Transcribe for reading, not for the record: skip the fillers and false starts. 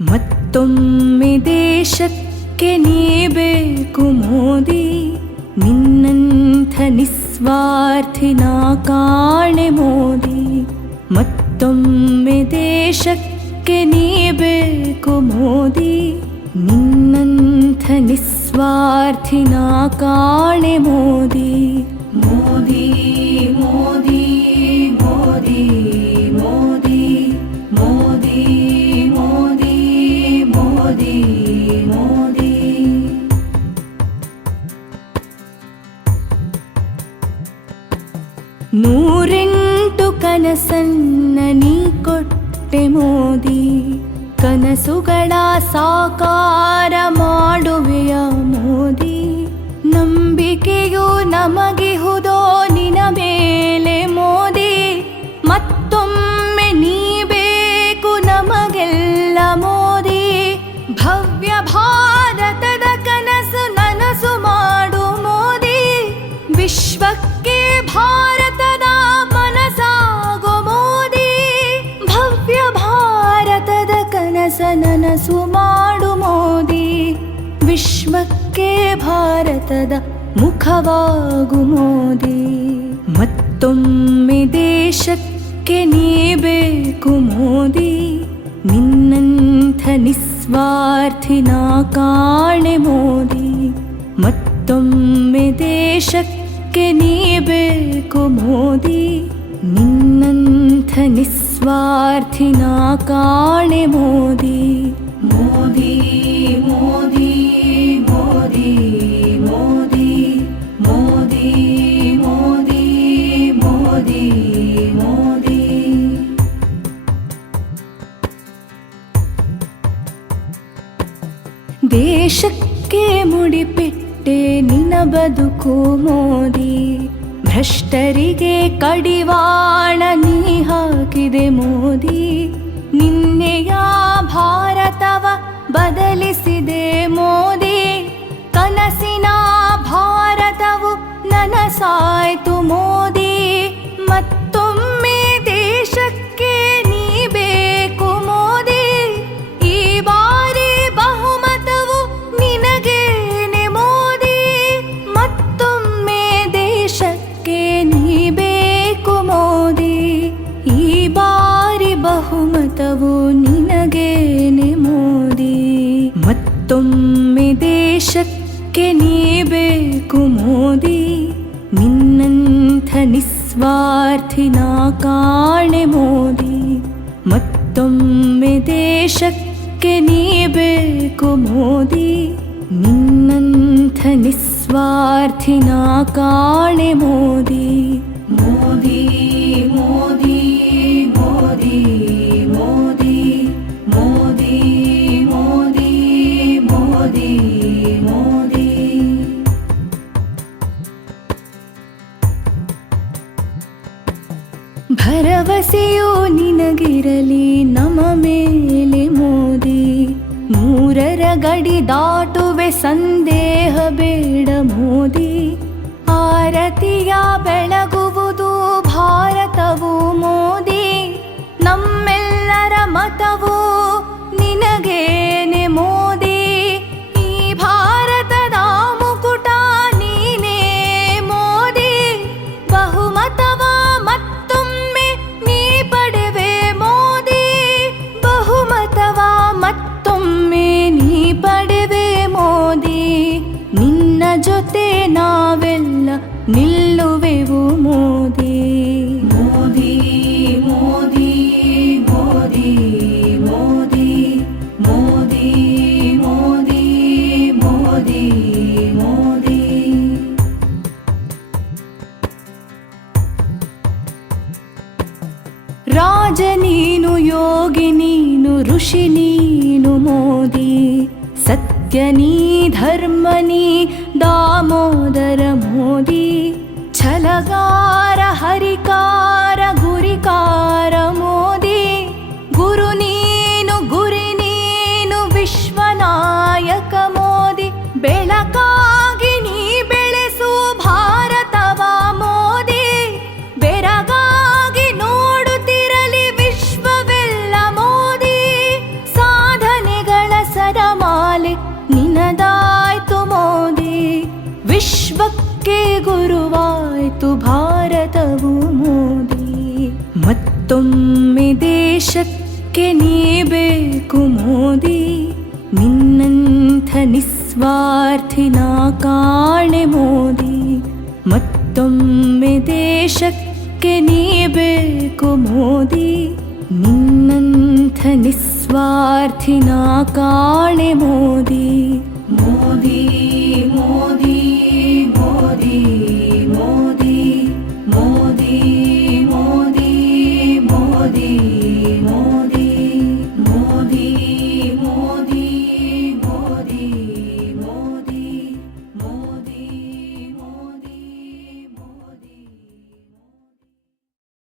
ಮತ್ತೊಮ್ಮೆ ದೇಶಕ್ಕೆ ನೀ ಬೇಕು ಮೋದಿ, ನಿನ್ನಂಥ ನಿಸ್ವಾರ್ಥಿನ ಕಾಣೆ ಮೋದಿ. ಮತ್ತೊಮ್ಮೆ ದೇಶಕ್ಕೆ ನೀ ಬೇಕು ಮೋದಿ, ನಿನ್ನಂಥ ನಿಸ್ವಾರ್ಥಿನ ಕಾಣೆ ಮೋದಿ. ಮೋದಿ ಮೋದಿ ಮೋದಿ ಮೋದಿ ಮೋದಿ ಮೋದಿ ಮೋದಿ ಮೋದಿ. ನೂರೆಂಟು ಕನಸನ್ನ ನೀ ಕೊಟ್ಟೆ ಮೋದಿ, ಕನಸುಗಳ ಸಾಕಾರ ಮಾಡುವೆಯ ಮೋದಿ. ನಂಬಿಕೆಯು ನಮಗಿಹುದೋ ನಿನ ಮೇಲೆ ಮೋದಿ, ಮತ್ತೊಮ್ಮೆ ನೀ ಬೇಕು ನಮಗೆಲ್ಲ ಮೋದಿ. ಭವ್ಯ ಭಾರತದ ಕನಸು ನನಸು ಮಾಡು ಮೋದಿ, ವಿಶ್ವಕ್ಕೆ ಭಾರತದ ಮನಸಾಗೋ ಮೋದಿ. ಭವ್ಯ ಭಾರತದ ಕನಸ ನನಸು ಮಾಡು ಮೋದಿ, ವಿಶ್ವಕ್ಕೆ ಭಾರತದ ಮುಖವಾಗು ಮೋದಿ. ಮತ್ತೊಮ್ಮೆ ದೇಶಕ್ಕೆ ನೀ ಬೇಕು ಮೋದಿ, ನಿನ್ನಂಥ ನಿಸ್ವಾರ್ಥಿನ ಕಾಣೆ ಮೋದಿ. ಮತ್ತೊಮ್ಮೆ ದೇಶಕ್ಕೆ ನೀ ಬೇಕು ಮೋದಿ, ನಿನ್ನಂಥ ನಿಸ್ವಾರ್ಥಿನ ಕಾಣೆ ಮೋದಿ. ಮೋದಿ ಮೋದಿ ಮೋದಿ ಮೋದಿ ಮೋದಿ ಮೋದಿ ಮೋದಿ ಮೋದಿ. ದೇಶಕ್ಕೆ ಮುಡಿಪಿಟ್ಟೆ ನಿನ ಬದುಕು ಮೋದಿ, ಭ್ರಷ್ಟರಿಗೆ ಕಡಿವಾಣ ನೀ ಹಾಕಿದೆ ಮೋದಿ. ನಿನ್ನೆಯ ಭಾರತವ ಬದಲಿಸಿದೆ ಮೋದಿ, ಕನಸಿನ ಭಾರತವು ನನಸಾಯ್ತು ಮೋದಿ. ಮತ್ತೊಮ್ಮೆ ದೇಶಕ್ಕೆ ನೀ ಬೇಕು ಮೋದಿ, ಈ ಬಾರಿ ಬಹುಮತವು ನಿನಗೇನೆ ಮೋದಿ. ಮತ್ತೊಮ್ಮೆ ದೇಶಕ್ಕೆ ನೀ ಬೇಕು ಮೋದಿ, ಈ ಬಾರಿ ಬಹುಮತವು ನಿನಗೇನೆ ಮೋದಿ. ಮತ್ತೊಮ್ಮೆ ದೇಶಕ್ಕೆ ನೀ ಬೇಕು ಮೋದಿ, ನಿನ್ನಂಥ ನಿಸ್ವಾರ್ಥಿನ ಕಾಣೆ ಮೋದಿ. ಮತ್ತೊಮ್ಮೆ ದೇಶಕ್ಕೆ ನೀ ಬೇಕು ಮೋದಿ, ನಿನ್ನಂಥ ನಿಸ್ವಾರ್ಥಿನ ಕಾಣೆ ಮೋದಿ. ಮೋದಿ ಮೋದಿ ಮೋದಿ ಮೋದಿ ಮೋದಿ ಮೋದಿ ಮೋದಿ ಮೋದಿ. ಭರವಸೆಯು ನಿನಗಿರಲಿ ನಮ ಮೇಲೆ ಮೋದಿ, ಮೂರರ ಗಡಿ ದಾಟುವೆ ಸಂದೇಹ ಬೇಡ ಮೋದಿ. ಆರತಿಯ ಬೆಳಗುವುದು ಭಾರತವು ಮೋದಿ, ನಮ್ಮೆಲ್ಲರ ಮತವು ನಿನಗೇನೆ ಮೋದಿ. ಈ ಭಾರತದ ಮುಕುಟ ನೀನೇ ಮೋದಿ, ಬಹುಮತವ ಮತ್ತೊಮ್ಮೆ ನೀ ಪಡೆವೆ ಮೋದಿ. ಬಹುಮತವ ಮತ್ತೊಮ್ಮೆ ನೀ ಪಡೆವೆ ಮೋದಿ, ನಿನ್ನ ಜೊತೆ ನಾವೆಲ್ಲ ನಿಲ್ಲುವೆವು ಮೋದಿ. ಮೋದಿ ಮೋದಿ ಮೋದಿ ಮೋದಿ ಮೋದಿ ಮೋದಿ ಮೋದಿ ಮೋದಿ. ರಾಜ ನೀನು, ಯೋಗಿ ನೀನು, ಋಷಿ ನೀನು ಮೋದಿ. ಸತ್ಯ ನೀ, ಧರ್ಮ ನೀ, ದಾಮೋದರ ಮೋದಿ. ಛಲಗಾರ, ಹರಿಕಾರ, ಗುರಿಕಾರ ಮೋದಿ. ಗುರು ನೀನು, ಗುರಿ ನೀನು, ವಿಶ್ವನಾಯಕ ಮೋದಿ. ಬೆಳಕಾಗಿ ನೀ ಬೆಳೆಸು ಭಾರತವ ಮೋದಿ, ಬೆರಗಾಗಿ ನೋಡುತ್ತಿರಲಿ ವಿಶ್ವವೆಲ್ಲ ಮೋದಿ. ಸಾಧನೆ ಮತ್ತೊಮ್ಮೆ ದೇಶಕ್ಕೆ ನೀ ಬೇಕು ಮೋದಿ, ನಿನ್ನಂಥ ನಿಸ್ವಾರ್ಥಿನ ಕಾಣೆ ಮೋದಿ. ಮತ್ತೊಮ್ಮೆ ದೇಶಕ್ಕೆ ನೀ ಬೇಕು ಮೋದಿ, ನಿನ್ನಂಥ ನಿಸ್ವಾರ್ಥಿನ ಕಾಣೆ ಮೋದಿ. ಮೋದಿ